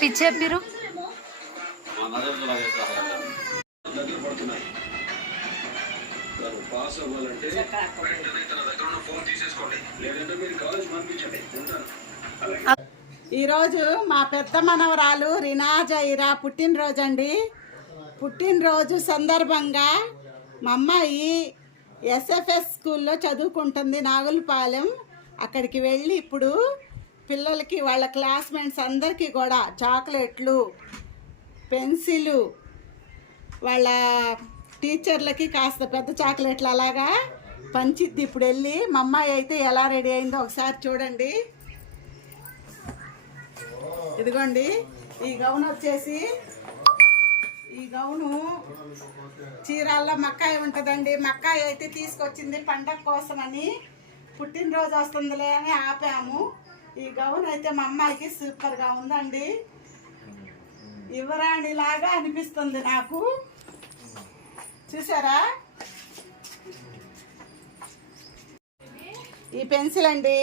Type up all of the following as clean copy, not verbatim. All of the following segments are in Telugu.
పిచ్చే మీరు ఈరోజు మా పెద్ద మనవరాలు రినా జైరా పుట్టినరోజు అండి. పుట్టినరోజు సందర్భంగా మా అమ్మాయి ఎస్ఎఫ్ఎస్ స్కూల్లో చదువుకుంటుంది నాగులపాలెం. అక్కడికి వెళ్ళి ఇప్పుడు పిల్లలకి వాళ్ళ క్లాస్మేట్స్ అందరికీ కూడా చాక్లెట్లు, పెన్సిలు, వాళ్ళ టీచర్లకి కాస్త పెద్ద చాక్లెట్లు అలాగా పంచిద్ది. ఇప్పుడు వెళ్ళి మా అమ్మాయి అయితే ఎలా రెడీ అయిందో ఒకసారి చూడండి. ఇదిగోండి, ఈ గౌన్ వచ్చేసి, ఈ గౌను చీరాల్లో మక్కాయి ఉంటుందండి. మక్కాయి అయితే తీసుకొచ్చింది పండగ కోసమని, పుట్టినరోజు వస్తుందిలే అని ఆపాము. ఈ గౌన్ అయితే మా అమ్మాయికి సూపర్గా ఉందండి. యువరాణిలాగా అనిపిస్తుంది నాకు. చూసారా, ఈ పెన్సిల్ అండి.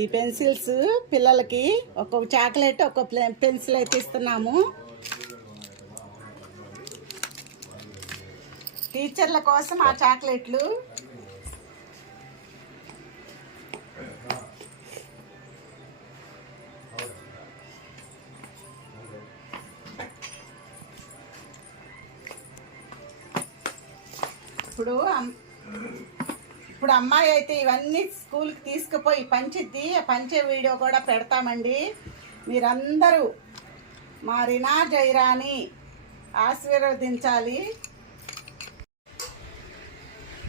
ఈ పెన్సిల్స్ పిల్లలకి ఒక్కొక్క చాక్లెట్ ఒక్కొక్క పెన్సిల్ అయితే ఇస్తున్నాము. టీచర్ల కోసం ఆ చాక్లెట్లు. ఇప్పుడు అమ్మాయి అయితే ఇవన్నీ స్కూల్కి తీసుకుపోయి పంచిద్ది. పంచే వీడియో కూడా పెడతామండి. మీరందరూ మా రినా జైరాని ఆశీర్వదించాలి.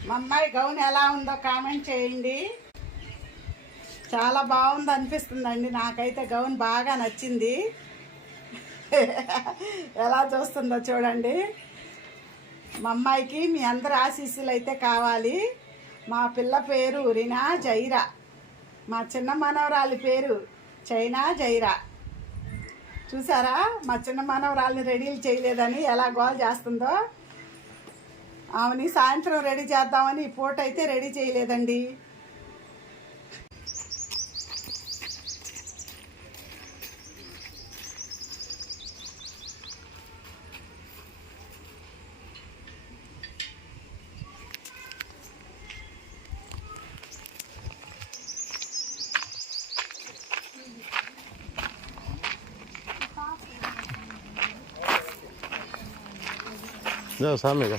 మా అమ్మాయి గౌన్ ఎలా ఉందో కామెంట్ చేయండి. చాలా బాగుంది అనిపిస్తుందండి నాకైతే. గౌన్ బాగా నచ్చింది. ఎలా చూస్తుందో చూడండి. మా అమ్మాయికి మీ అందరి ఆశీస్సులు అయితే కావాలి. మా పిల్ల పేరు రినా జైరా, మా చిన్న మనవరాలి పేరు చైనా జైరా. చూసారా, మా చిన్న మనవరాలిని రెడీలు చేయలేదని ఎలా గోల్ చేస్తుందో. ఆమెని సాయంత్రం రెడీ చేద్దామని ఈ పూట అయితే రెడీ చేయలేదండి. जाओ सामने का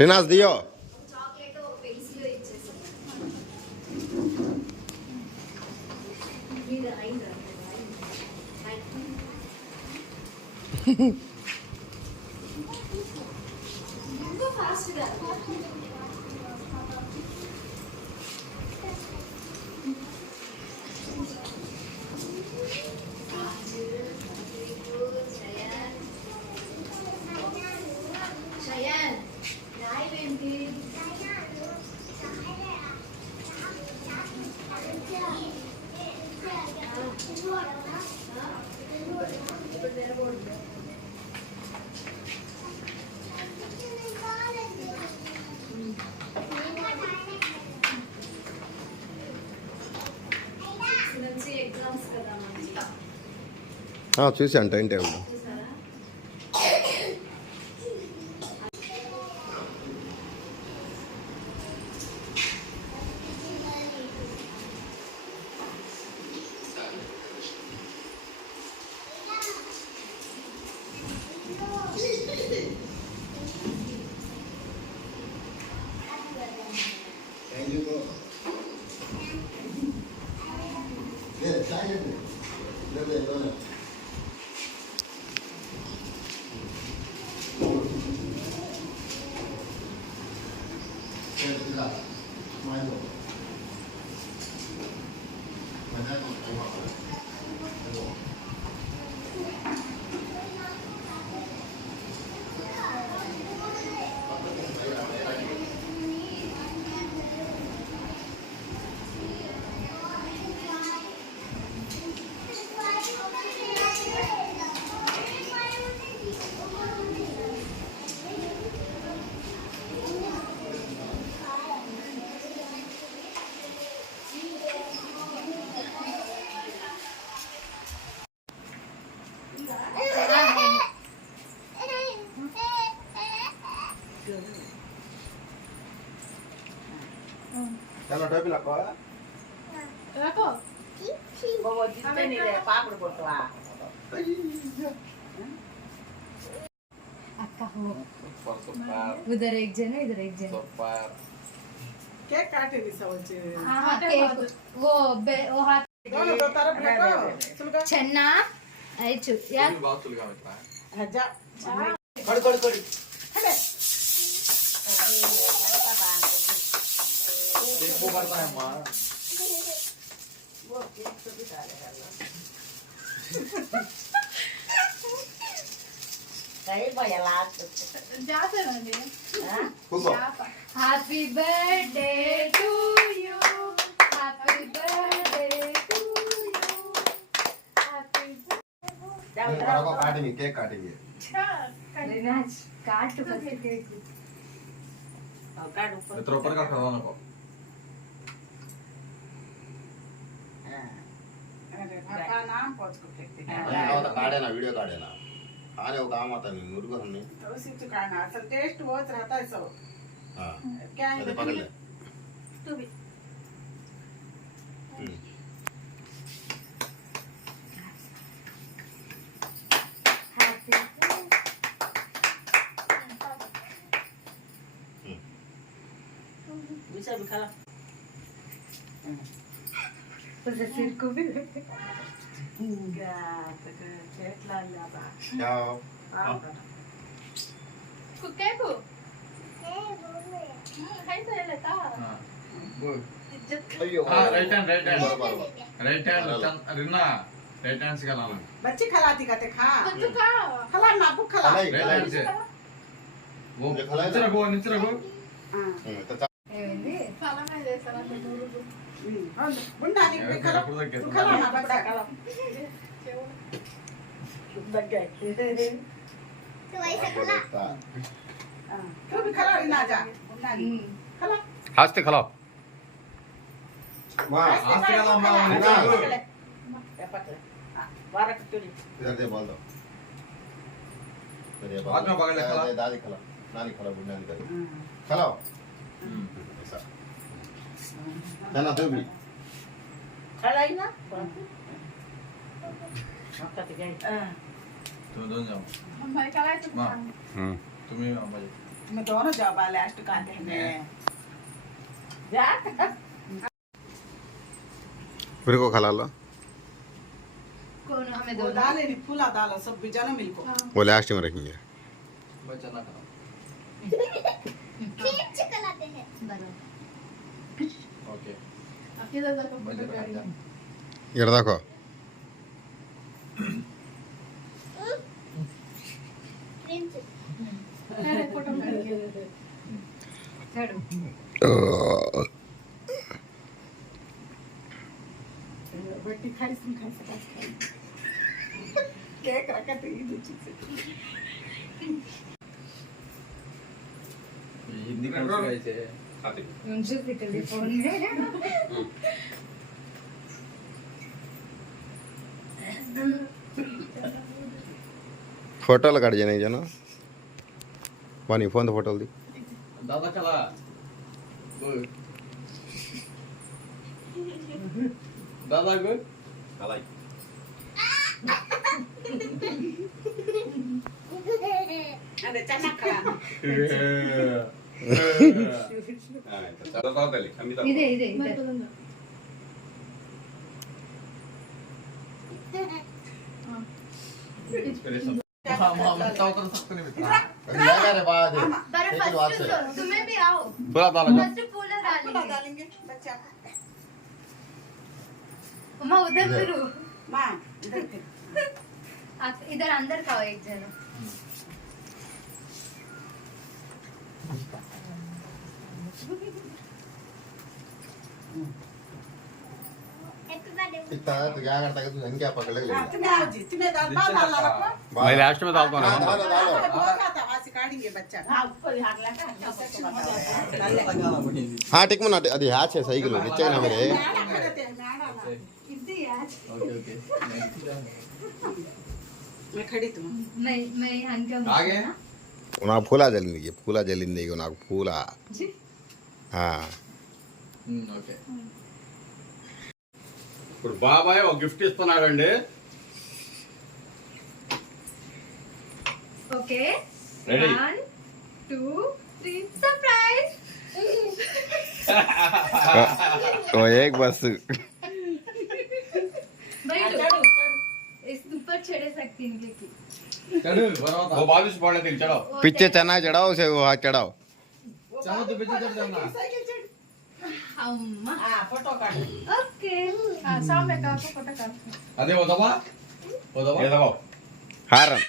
रिनाज दियो చూసాను టైం టేబుల్. टोपी लगा रखो वो जिसमें नहीं रहे पापड़ बोटवा अक्का हो उधर एक जन है इधर एक जन केक काटे नहीं समझ हाँ केक वो हाथ दोनों दो तरफ रखो सुलगा छन्ना आइचु यार जा कड़ी कड़ी कड़ी खड़े वो करता है माँ वो केक तो भी डालेगा कहीं भैया लास्ट जाते ना जी कुको happy birthday to you happy birthday to you happy को काटेंगे केक काटेंगे रिनाज काट तो फर्स्ट केक काट ऊपर इतना ऊपर का करवाना को अरे पापा नाम पहुंच को फेंकते हैं तो काटे ना वीडियो काटे ना आने वो काम आता नहीं मुर्गा हमने तो उसी से खाना असल टेस्ट बहुत रहता है सब हाँ क्या है ये पकड़ ले तू भी हैप्पी विषय भी खा लो उसे सिर को भी ఎట్లా లేదా जाओ కుక్కేకు అయితే లేక बोल अयो हाँ राइट हैंड बराबर right hand Rina right hand से खिलाना बच्ची खिलाती कहते खा तू का खिला ना बुक खिला खिलाई। राइट हैंड से वो नीचे रखो तो ఏమైంది సలామే చేస్తారంట నూరు बुन्ना नी खिला तू खिला ना बच्चा खिला लग गए तू ऐसे खिला तू भी खिला ना जा बुन्ना नी खिला हंसते खिलाओ वाह आस्ते खिला माँ या पकड़ बारह कटोरी इधर दे बोल दो हाथ में पकड़ ले, खिला। दादी खिला नानी खिला बुढ़ी नानी खिला खिलाओ ऐसा चला तू भी खिला ही ना मक्का तो गई तुम दोनों जाओ అమ్మాయి కలాయి माँ तुम्हें अम्मा जी मैं दोनों जाओ लास्ट का देंगे जा फिर को खिला लो कोण हमें वो दो दाल है फूला दाल सब भी जाना मिलको वो लास्ट में रखेंगे बच्चा ना खाओ बरो ओके अकेला जाकर मजे फोटो रखा इधर देखो फोटो चढ़ो बट्टी खाई सुन खाई सका केक रखा तो ये दूसरी से हिंदी कौन सी गाई से मुझे निकली फोन में फोटोలు కట్ చేయను జన వాని ఫోన్ తో ఫోటోలు ది दादा खिला बोल दादा को खिलाई अरे चना खा ఇదే ఇదే ఇదే हम तो उतर सकते नहीं मित्र अरे बाद पर फर्स्ट तुम्हें भी आओ पूरा डालो फर्स्ट फूल फूला डालेंगे डालेंगे बच्चा अम्मा उधर फिरो माँ इधर फिर इधर अंदर खाओ एक जना इतना तो क्या करता है तू संख्या पकड़ ले हाँ, तुम्हें आओ जी तुम्हें दाल बाल डालना रखो मैं लास्ट में डालता हूं हाँ, बोला था वहाँ से काटेंगे बच्चा हाँ ऊपर हाथ लगा हां टिक में అది హ్యాచ్ సైకిల్ నిచ్చగా मेरे ओके ओके मैं खड़ी तुम मैं हनका आगे నాకు పూల జల్లింది పూల జల్లింది ఇగో నాకు పూల ఓకే ఇప్పుడు బాబాయ్ ఒక గిఫ్ట్ ఇస్తున్నాడండి. ఓకే రెడీ 1 2 3 సర్ప్రైజ్ वो एक बस बैठो इस ऊपर चढ़े सकती इनके की चलो बराबर वो बाजू से पढ़ने देख चलो पीछे चना चढ़ाओ उसे वो हाथ चढ़ाओ चलो तो पीछे चढ़ जाना సైకిల్ చెడు. अम्मा ఫోటో కాదు. ओके हां सामने का फोटो का अरे वो दबा ये दबाओ हारन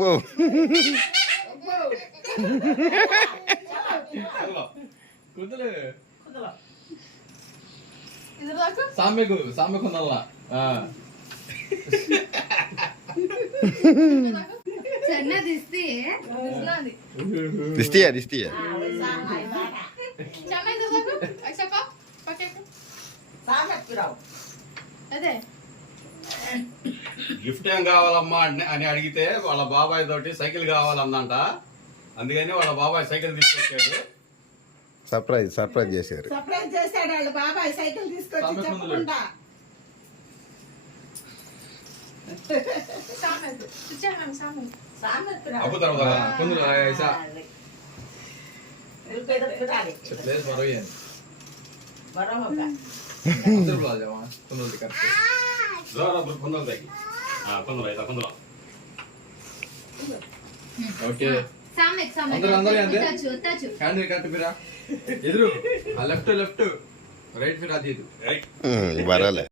वो चलो कुदले इधर देखो सामने को नल्ला हां सन्ना दिसती है दिसना दी दिसती है चामा इधर देखो ऐसा को पकड़ के अरे గిఫ్ట్ ఏం కావాలమ్మా అని అడిగితే వాళ్ళ బాబాయ్ తోటి సైకిల్ కావాలందంట. అందుకని వాళ్ళ బాబాయ్ సైకిల్ తీసుకొచ్చాడు. సర్ప్రైజ్ చేశారు. సర్ప్రైజ్ చేశాడు వాళ్ళ బాబాయ్ సైకిల్ తీసుకొచ్చి చెప్పకుండా. सामने तो चल सामने అబ్బు తర్వాత कुंदल ऐसा प्लेस बरोबर अंदर बुला जाओ कुंदल दिखा జోరా కొందరు దగ్గర కొందరు అయితే కొందరు ओके सामने अंदर अंदर अंदर टच హ్యాండ్ కట్ పిరా ఎదురు ఆ లెఫ్ట్ రైట్ ఫిర్ అది రైట్ బరాలే